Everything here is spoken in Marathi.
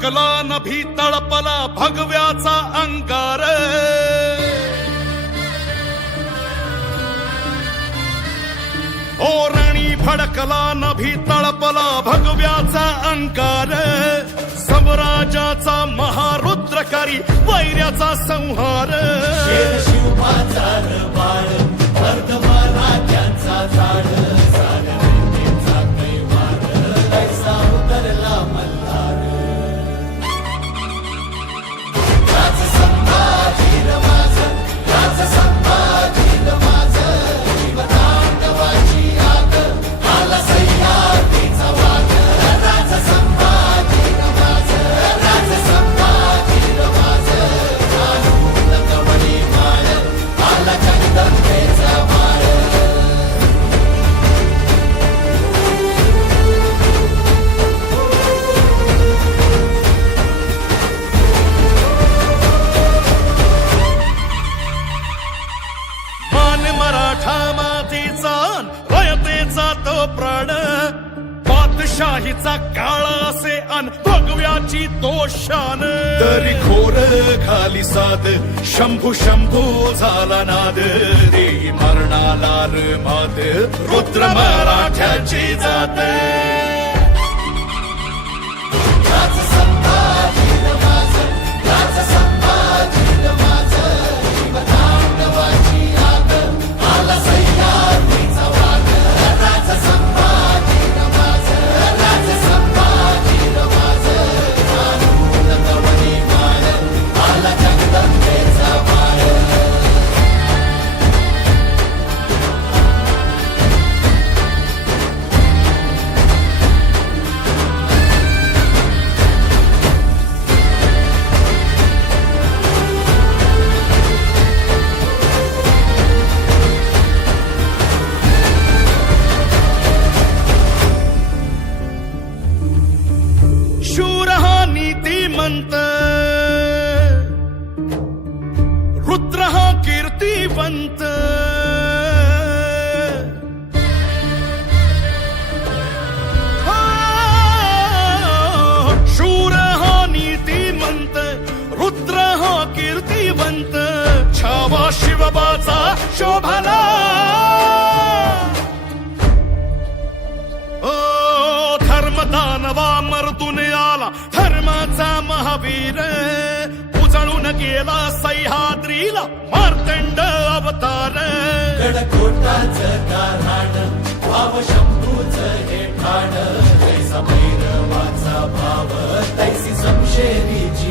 भडकला नभी तळपला भगव्याचा अंगार ओरणी भडकला नभी तळपला भगव्याचा अंकार समराजाचा महारुद्रकारी वैर्याचा संहार शिवबाचा बाळ वर्धमाराज्यांचा झाड सागरचा कैवार ऐसा उतरला मल्हार राज संभाजी रमाज राज संभाजी रमाज जीवतांडवाची आग आला सह्याद्रीचा वाघ राज संभाजी रमाज राज संभाजी रमाज कानून कवडी माळ आला जगदंबेचा वाळ मान मराठा मातीचा रयतेचा तो प्राण पातशाहीचा काळा असे अन भगव्याची तो शान तरी खोर खाली साद शंभू शंभू झाला नाद देही मरणाला र मात रुद्र मराठ्याची जात राज संभाजी रमाज राज संभाजी रमाज जीवतांडवाची आग आला सह्याद्रीचा वाघ राज संभाजी रमाज राज संभाजी रमाज कानून कवडी माळ आला जगदंबेचा वाळ शूर हा नीतिमंत रुद्र हा कीर्तिवंत शूर हा नीतिमंत रुद्र हा कीर्तिवंत छावा शिवबाचा शोभला ओ धर्मदानवा मर्दून आला धर्माचा महावीर उजळून गेला सह्याद्रीला मार्तंड अवतार गडकोटाचं गाऱ्हाण भाव शंभूचं हे ठाण जैसा भैरवाचा भाव तैसी समशेरीची